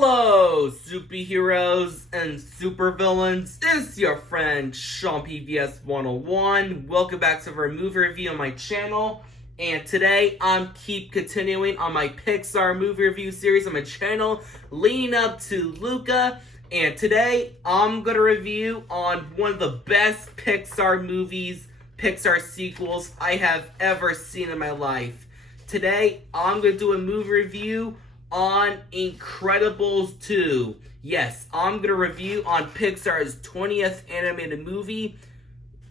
Hello, superheroes and supervillains. It's your friend Sean PVS 101. Welcome back to our movie review on my channel. And today I'm continuing on my Pixar movie review series on my channel, leading up to Luca. And today I'm gonna review on one of the best Pixar movies, Pixar sequels I have ever seen in my life. Today I'm gonna do a movie review on Incredibles 2. Yes, I'm going to review on Pixar's 20th animated movie,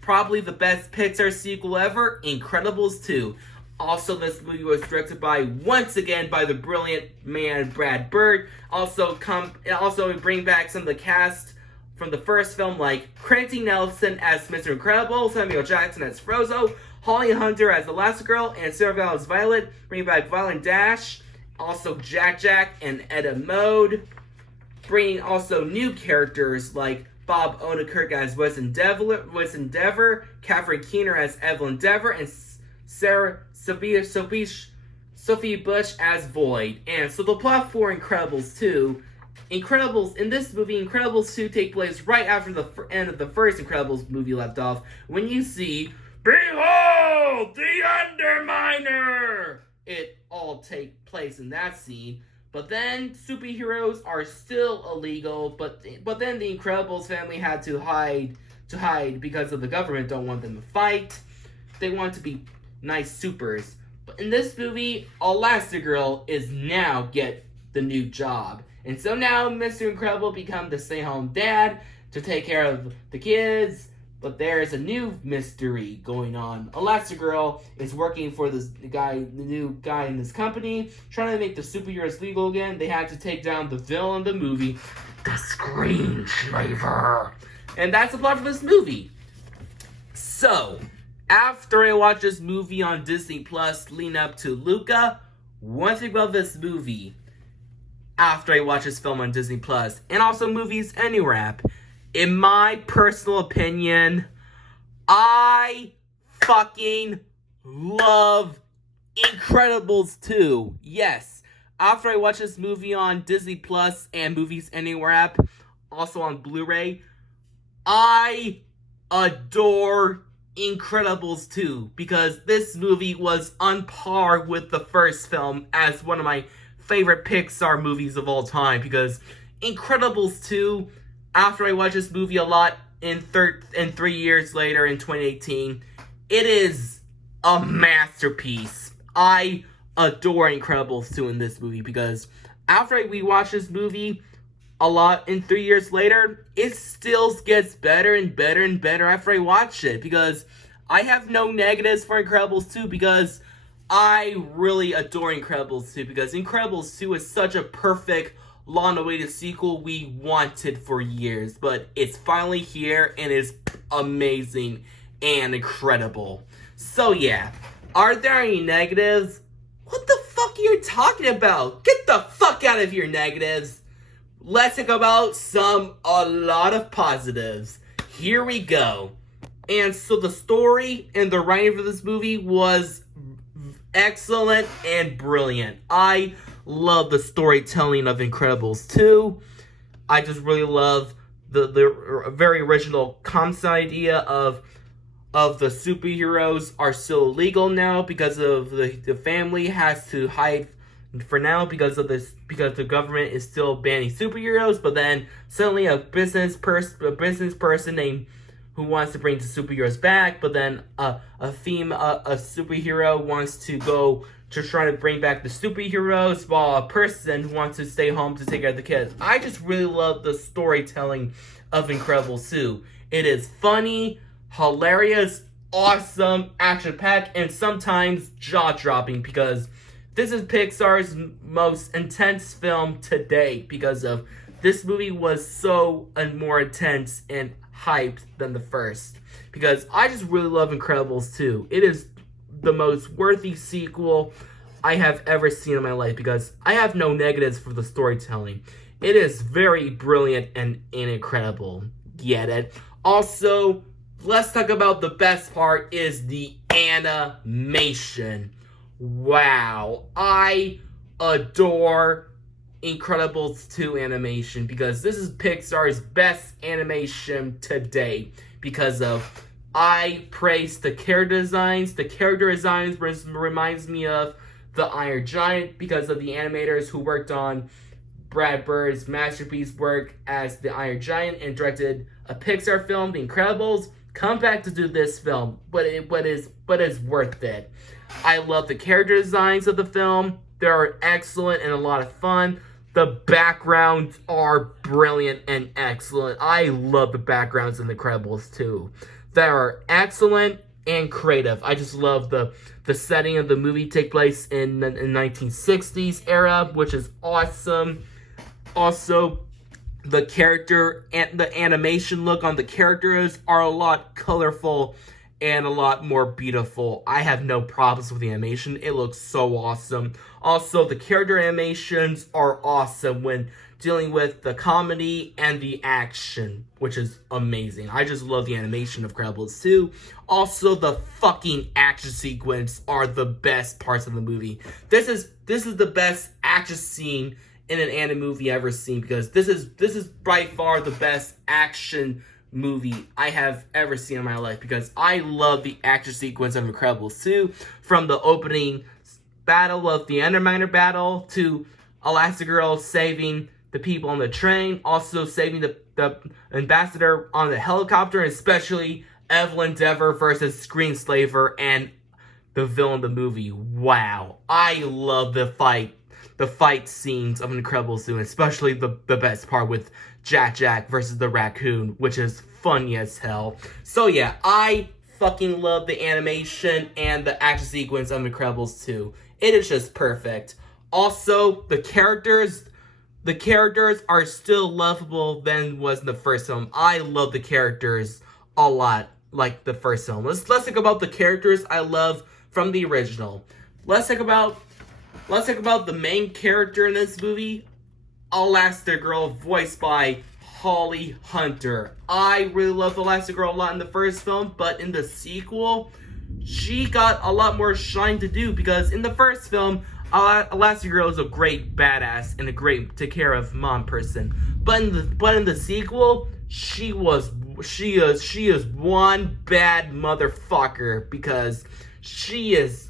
probably the best Pixar sequel ever, Incredibles 2. Also, this movie was directed once again, by the brilliant man Brad Bird. Also, bring back some of the cast from the first film, like Cranty Nelson as Mr. Incredible, Samuel Jackson as Frozone, Holly Hunter as Elastigirl, and Sarah Val as Violet. Bring back Violet Dash. Also, Jack and Etta Mode. Bringing also new characters like Bob Odenkirk as Wes Endeavor, Catherine Keener as Evelyn Dever, and Sophie Bush as Void. And so the plot for Incredibles 2. In this movie, Incredibles 2 take place right after the end of the first Incredibles movie left off, when you see, "Behold, the Underminer!" It all take place in that scene. But then superheroes are still illegal, but then the Incredibles family had to hide because of the government don't want them to fight. They want to be nice supers. But in this movie, Elastigirl is now get the new job. And so now Mr. Incredible become the stay-home dad to take care of the kids. But there's a new mystery going on. Elastigirl is working for the new guy in this company, trying to make the superheroes legal again. They had to take down the villain of the movie, the Screenslaver. And that's the plot for this movie. So, after I watched this movie on Disney Plus leading up to Luca, one thing about this movie, after I watched this film on Disney Plus, and also movies anywhere, in my personal opinion, I fucking love Incredibles 2. Yes, after I watched this movie on Disney Plus and Movies Anywhere app, also on Blu-ray, I adore Incredibles 2 because this movie was on par with the first film as one of my favorite Pixar movies of all time, because Incredibles 2, after I watched this movie a lot in 3 years later in 2018, it is a masterpiece. I adore Incredibles 2 in this movie because after we watched this movie a lot in 3 years later, it still gets better and better and better after I watch it, because I have no negatives for Incredibles 2 because I really adore Incredibles 2 because Incredibles 2 is such a perfect, long-awaited sequel we wanted for years, but it's finally here and is amazing and incredible. So yeah, are there any negatives? What the fuck are you talking about? Get the fuck out of here, negatives. Let's talk about a lot of positives. Here we go. And so the story and the writing for this movie was excellent and brilliant. I love the storytelling of Incredibles 2. I just really love the very original concept idea of the superheroes are still illegal now because of the family has to hide for now because the government is still banning superheroes. But then suddenly a business person named who wants to bring the superheroes back, but then a superhero wants to go to try to bring back the superheroes, while a person who wants to stay home to take care of the kids. I just really love the storytelling of Incredibles 2. It is funny, hilarious, awesome, action-packed, and sometimes jaw-dropping, because this is Pixar's most intense film to date, because of this movie was so more intense and hyped than the first. Because I just really love Incredibles 2. It is the most worthy sequel I have ever seen in my life because I have no negatives for the storytelling. It is very brilliant and incredible. Get it? Also, let's talk about the best part is the animation. Wow. I adore Incredibles 2 animation, because this is Pixar's best animation today. Because of, I praise the character designs. The character designs reminds me of the Iron Giant, because of the animators who worked on Brad Bird's masterpiece work as the Iron Giant and directed a Pixar film, The Incredibles. Come back to do this film, but it's worth it. I love the character designs of the film. They're excellent and a lot of fun. The backgrounds are brilliant and excellent. I love the backgrounds in The Incredibles too. They are excellent and creative. I just love the setting of the movie take place in the 1960s era, which is awesome. Also, the character and the animation look on the characters are a lot colorful and a lot more beautiful. I have no problems with the animation. It looks so awesome. Also, the character animations are awesome when dealing with the comedy and the action, which is amazing. I just love the animation of Incredibles 2. Also, the fucking action sequence are the best parts of the movie. This is the best action scene in an anime movie ever seen, because this is by far the best action movie I have ever seen in my life, because I love the action sequence of Incredibles 2, from the opening battle of the Underminer battle to Elastigirl saving the people on the train, also saving the ambassador on the helicopter, and especially Evelyn Dever versus Screenslaver and the villain of the movie. Wow, I love the fight scenes of Incredibles 2, especially the best part with Jack versus the raccoon, which is funny as hell. So yeah, I fucking love the animation and the action sequence of Incredibles 2. It is just perfect. Also, the characters are still lovable than was in the first film. I love the characters a lot, like the first film. Let's talk about the characters I love from the original. Let's talk about the main character in this movie, Elastigirl, voiced by Holly Hunter. I really love Elastigirl a lot in the first film, but in the sequel, she got a lot more shine to do, because in the first film, Elastigirl is a great badass and a great take care of mom person. But in the sequel, she is one bad motherfucker, because she is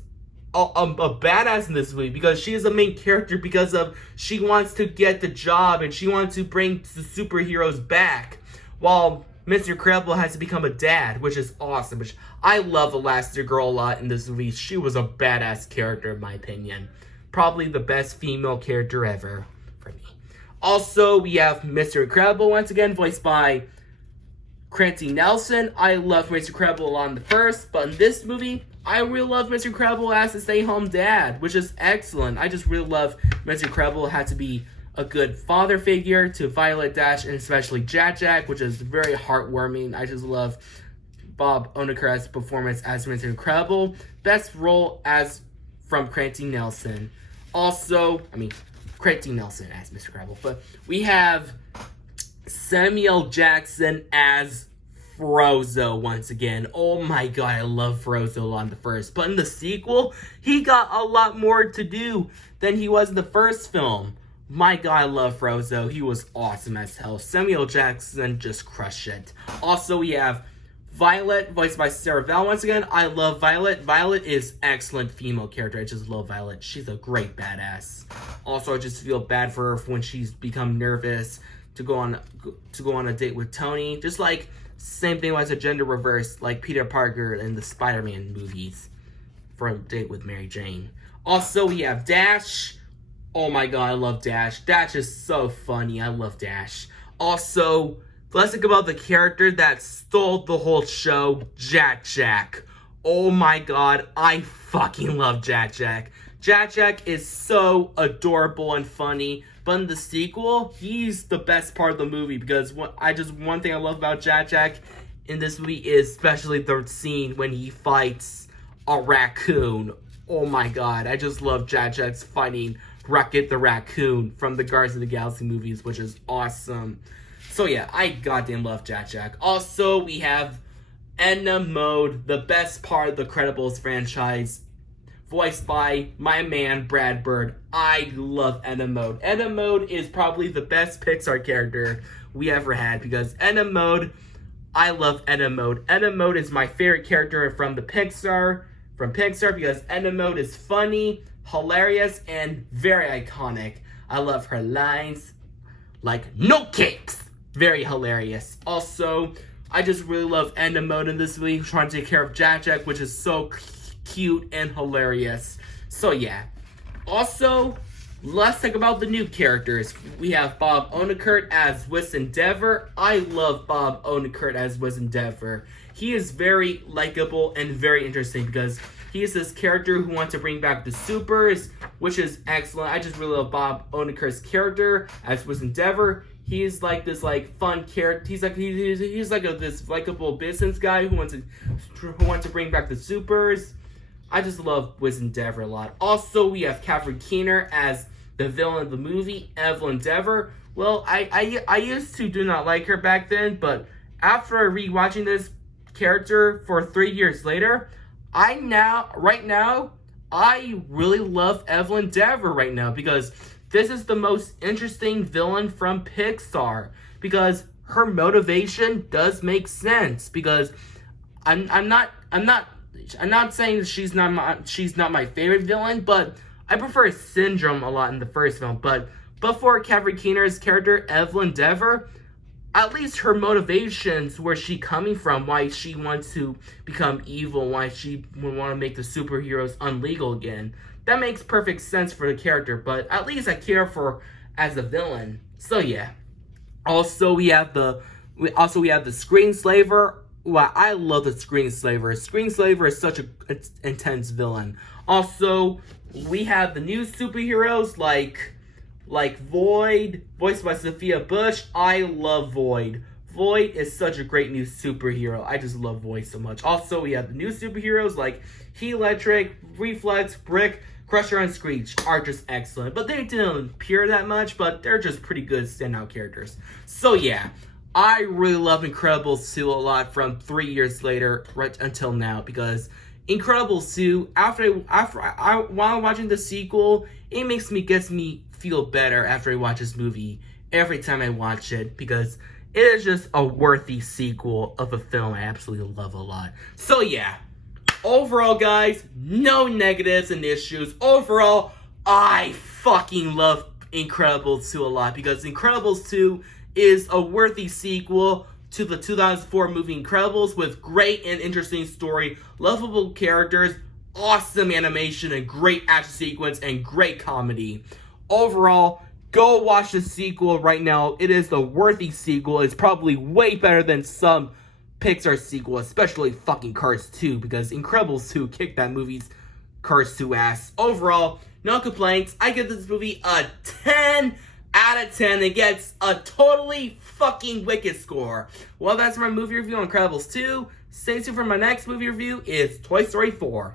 a badass in this movie, because she is a main character because of she wants to get the job and she wants to bring the superheroes back, while Mr. Incredible has to become a dad, which is awesome. Which I love Elastigirl a lot in this movie. She was a badass character in my opinion. Probably the best female character ever for me. Also, we have Mr. Incredible once again, voiced by Clancy Nelson. I love Mr. Incredible a lot in the first, but in this movie, I really love Mr. Incredible as a stay-home dad, which is excellent. I just really love Mr. Incredible had to be a good father figure to Violet, Dash, and especially Jack, which is very heartwarming. I just love Bob Odenkirk's performance as Mr. Incredible. Best role as from Clancy Nelson. Also, Clancy Nelson as Mr. Incredible. But we have Samuel Jackson as Frozone once again. Oh my god, I love Frozone a lot in the first. But in the sequel, he got a lot more to do than he was in the first film. My god, I love Frozone. He was awesome as hell. Samuel Jackson just crushed it. Also, we have Violet, voiced by Sarah Val once again. I love Violet. Violet is excellent female character. I just love Violet. She's a great badass. Also, I just feel bad for her when she's become nervous to go on a date with Tony. Just like same thing as a gender reverse, like Peter Parker in the Spider-Man movies for a date with Mary Jane. Also, we have Dash. Oh my god, I love Dash. Dash is so funny. I love Dash. Also, let's think about the character that stole the whole show, Jack. Oh my god, I fucking love Jack. Jack is so adorable and funny. But in the sequel, he's the best part of the movie, because one thing I love about Jack in this movie is especially the scene when he fights a raccoon. Oh my god, I just love Jack's fighting Rocket the Raccoon from the Guardians of the Galaxy movies, which is awesome. So yeah, I goddamn love Jack. Also, we have Edna Mode, the best part of the Incredibles franchise, voiced by my man Brad Bird. I love Edna Mode. Edna Mode is probably the best Pixar character we ever had, because Edna Mode, I love Edna Mode. Edna Mode is my favorite character from Pixar because Edna Mode is funny, hilarious, and very iconic. I love her lines like "no cakes." Very hilarious. Also, I just really love Edna Mode in this movie, trying to take care of Jack, which is so cute and hilarious. So yeah. Also, let's talk about the new characters. We have Bob Odenkirk as Wiz Endeavor. I love Bob Odenkirk as Wiz Endeavor. He is very likable and very interesting because he is this character who wants to bring back the supers, which is excellent. I just really love Bob Odenkirk's character as Wiz Endeavor. He's like this fun character. He's like this likable business guy who wants to bring back the supers. I just love Wiz Endeavor a lot. Also, we have Catherine Keener as the villain of the movie, Evelyn Endeavor. Well, I used to do not like her back then, but after rewatching this character for 3 years later, right now, I really love Evelyn Endeavor right now, because this is the most interesting villain from Pixar, because her motivation does make sense. Because I'm not saying that she's not my favorite villain, but I prefer Syndrome a lot in the first film. But for Catherine Keener's character, Evelyn Endeavor, at least her motivations, where she coming from, why she wants to become evil, why she would want to make the superheroes unlegal again, that makes perfect sense for the character. But at least I care for as a villain. So yeah. Also, we have the Screenslaver. Wow, I love the Screenslaver. Screenslaver is such an intense villain. Also, we have the new superheroes like Void, voiced by Sophia Bush. I love Void. Void is such a great new superhero. I just love Void so much. Also, we have the new superheroes like Electric, Reflex, Brick, Crusher, and Screech are just excellent. But they didn't appear that much, but they're just pretty good standout characters. So yeah, I really love Incredibles 2 a lot from 3 years later right until now, because Incredibles 2, while watching the sequel, it gets me feel better after I watch this movie every time I watch it, because it is just a worthy sequel of a film I absolutely love a lot. So yeah, overall guys, no negatives and issues. Overall, I fucking love Incredibles 2 a lot, because Incredibles 2 is a worthy sequel to the 2004 movie Incredibles, with great and interesting story, lovable characters, awesome animation, and great action sequence, and great comedy. Overall, go watch the sequel right now. It is a worthy sequel. It's probably way better than some Pixar sequel, especially fucking Cars 2, because Incredibles 2 kicked that movie's Cars 2 ass. Overall, no complaints. I give this movie a 10 out of 10. It gets a totally fucking wicked score. Well, that's my movie review on Incredibles 2. Stay tuned for my next movie review. It's Toy Story 4.